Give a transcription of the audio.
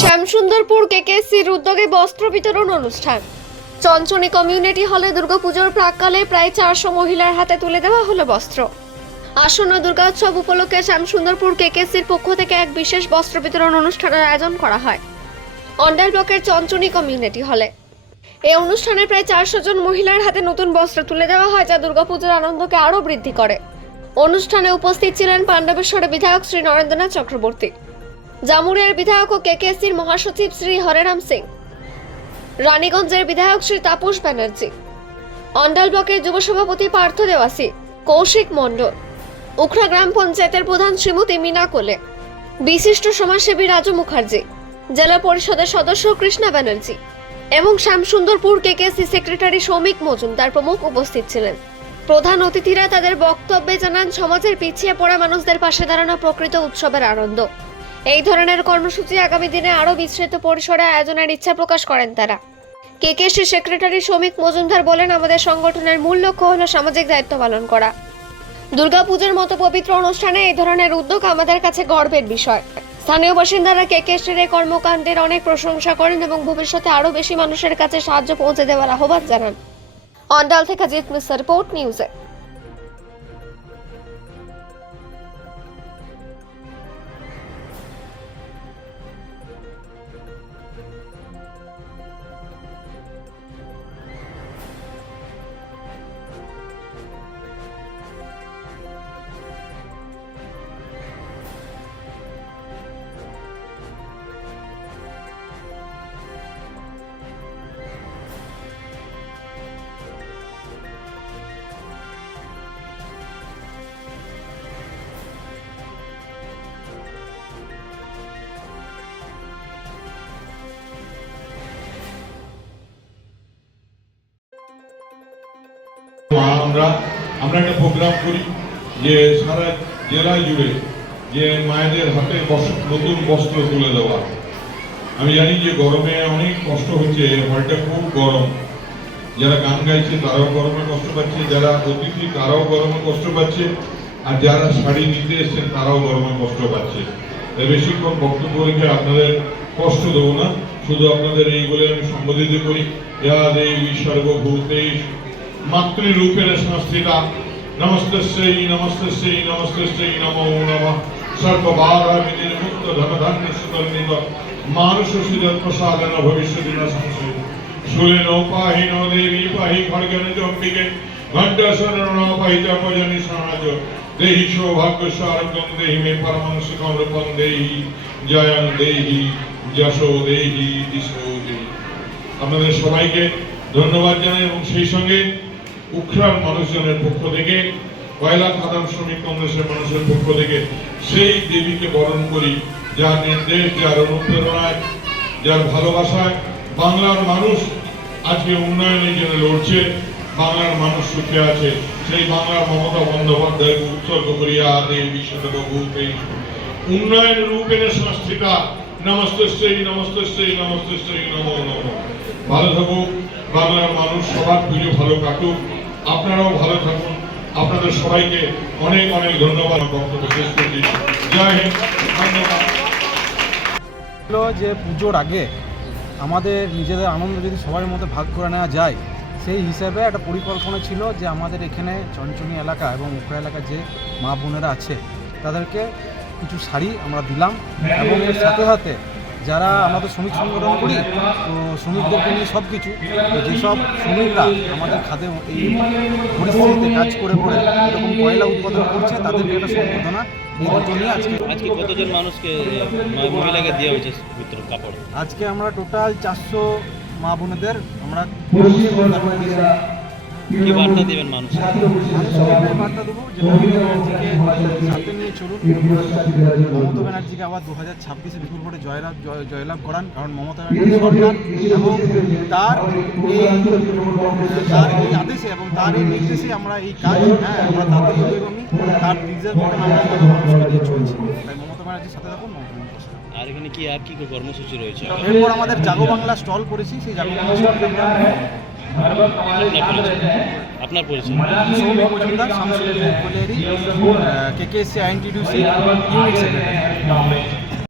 শ্যামসুন্দরপুর কেকেএসসির উদ্যোগে বস্ত্র বিতরণ অনুষ্ঠান। চঞ্চনী কমিউনিটি হলে দুর্গাপুজোর প্রাককালে প্রায় চারশো মহিলার হাতে তুলে দেওয়া হলো বস্ত্র। আসন্ন দুর্গোৎসব উপলক্ষে শ্যামসুন্দরপুর কেকেএসসির পক্ষ থেকে এক বিশেষ বস্ত্র বিতরণ অনুষ্ঠানের আয়োজন করা হয়। অন্ডাল ব্লকের চঞ্চনী কমিউনিটি হলে। এই অনুষ্ঠানে প্রায় চারশো জন মহিলার হাতে নতুন বস্ত্র তুলে দেওয়া হয়, যা দুর্গাপুজোর আনন্দকে আরও বৃদ্ধি করে। অনুষ্ঠানে উপস্থিত ছিলেন পাণ্ডবেশ্বরের বিধায়ক শ্রী নরেন্দ্রনাথ চক্রবর্তী, জামুরিয়ার বিধায়ক ও কেকেএসসির মহাসচিব শ্রী হরেরাম সিং, রানীগঞ্জের বিধায়ক শ্রী তাপস ব্যানার্জি, অন্ডাল ব্লকের যুব সভাপতি পার্থ দেওয়াসি, কৌশিক মণ্ডল, উখড়া গ্রাম পঞ্চায়েতের প্রধান শ্রীমতী মিনা কোলে, বিশিষ্ট সমাজসেবী রাজু মুখার্জি, জেলা পরিষদের সদস্য কৃষ্ণা ব্যানার্জি এবং শ্যামসুন্দরপুর কেকেএসসি সেক্রেটারি সৌমিক মজুমদার প্রমুখ উপস্থিত ছিলেন। প্রধান অতিথিরা তাদের বক্তব্যে জানান, সমাজের পিছিয়ে পড়া মানুষদের পাশে দাঁড়ানো প্রকৃত উৎসবের আনন্দ। এই ধরনের কর্মসূচি আগামী দিনে আরও বিস্তৃত পরিসরে আয়োজনের ইচ্ছা প্রকাশ করেন তারা। কেকেসি সেক্রেটারি শ্রমিক মজুমদার বলেন, আমাদের সংগঠনের মূল লক্ষ্য হলো সামাজিক দায়িত্ব পালন করা। দুর্গাপুজোর মতো পবিত্র অনুষ্ঠানে এই ধরনের উদ্যোগ আমাদের কাছে গর্বের বিষয়। স্থানীয় বাসিন্দারা কেকেসির এই কর্মকাণ্ডের অনেক প্রশংসা করেন এবং ভবিষ্যতে আরও বেশি মানুষের কাছে সাহায্য পৌঁছে দেওয়ার আহ্বান জানান। অন্ডাল থেকে জিত মিস্টার রিপোর্ট আমরা আমরা একটা প্রোগ্রাম করি যে সারা জেলা জুড়ে যে মায়েদের হাতে নতুন বস্ত্র তুলে দেওয়া। আমি জানি যে গরমে অনেক কষ্ট হচ্ছে হলটা খুব গরম। যারা গান গাইছে তারাও গরমে কষ্ট পাচ্ছে, যারা অতিথি তারাও গরমে কষ্ট পাচ্ছে, আর যারা শাড়ি নিতে এসছেন তারাও গরমে কষ্ট পাচ্ছে। বেশিক্ষণ বক্তব্য রেখে আপনাদের কষ্ট দেবো না, শুধু আপনাদের এই বলে আমি সম্বোধিত করি। ইয়া দেবী সর্বভূতেষ মাতৃরূপেণ সংস্থিতা নমস্তস্যৈ নমস্তস্যৈ নমস্তস্যৈ নমো নমঃ। ধনধান্য সুতর্ণিত মানুষ সুদর প্রসাদন ভবিষ্যতি ন সংশয় পাহি খড়গেন চাপজনি সমাজ দেহি সৌভাগ্য সারগম দেহি মে পরমং সুখম রূপম দেহি। জয়ং দেহি, যশো দেহি দিশো দেহি। আপনাদের সবাইকে ধন্যবাদ জানাই এবং সেই সঙ্গে উখরার মানুষজনের পক্ষ থেকে, কয়লা খাদান শ্রমিক কংগ্রেসের মানুষের পক্ষ থেকে সেই দেবীকে বরণ করি, যার নির্দেশ, যার অনুপ্রেরণায়, যার ভালোবাসায় বাংলার মানুষ আজকে উন্নয়নের জন্য লড়ছে, বাংলার মানুষ সুখে আছে। সেই বাংলার মমতা বন্দ্যোপাধ্যায়কে উৎসর্গ করিয়া দেবী শতভূতে উন্নয়ন রূপেণ সংস্থিতা। নমস্তস্যই নমস্তস্যই নমস্তস্যই নমো নমঃ। ভালো থাকুক, বাংলার মানুষ সবার পুজো ভালো কাটুক। আপনারাও ভালো থাকুন। আপনাদের সবাইকে অনেক অনেক ধন্যবাদ বক্তব্য শেষ করছি। জয় হিন্দ, ধন্যবাদ। যে পুজোর আগে আমাদের নিজেদের আনন্দ যদি সবার মধ্যে ভাগ করে নেওয়া যায়, সেই হিসাবে একটা পরিকল্পনা ছিল যে আমাদের এখানে চঞ্চনী এলাকা এবং উখড়া এলাকার যে মা বোনেরা আছে, তাদেরকে কিছু শাড়ি আমরা দিলাম এবং এর সাথে সাথে যারা আমাদের শ্রমিক সংগঠন করি তো শ্রমিকদেরকে নিয়ে সব কিছু যেসব শ্রমিকরা আমাদের খাতে এই পরিস্থিতিতে কাজ করে করে এরকম কয়লা উৎপাদন করছে তাদেরকে একটা নিয়ে আজকে আজকে কতজন মানুষকে মহিলাকে দেওয়া হয়েছে কাপড়? আজকে আমরা টোটাল চারশো মা বোনেদের আমরা কি বার্তা দেবেন মানুষকে মানুষকে বার্তা দেবো যে মমতা ব্যানার্জিকে সাথে নিয়ে চলুন। মমতা ব্যানার্জিকে আবার দু হাজার ছাব্বিশে বিপুল ভোটে জয়লাভ জয়লাভ করান কারণ মমতা ব্যানার্জি সরকার এবং তার এই তার এই আদেশে এবং তার এই নির্দেশে আমরা এই কাজ হ্যাঁ আমরা তাড়াতাড়ি তার মতন আমরা মানুষকে নিয়ে চলছি। তাই মমতা ব্যানার্জির সাথে থাকুন মমতা ব্যানার্জির আর এখানে কি আর কি কর্মসূচি রয়েছে? এরপর আমাদের জাগো বাংলা স্টল করেছি সেই জাগো বাংলা স্টলটা আমরা আপনার পরিচয়। K K Shamsul Koleri KKSC INTUC unit secretary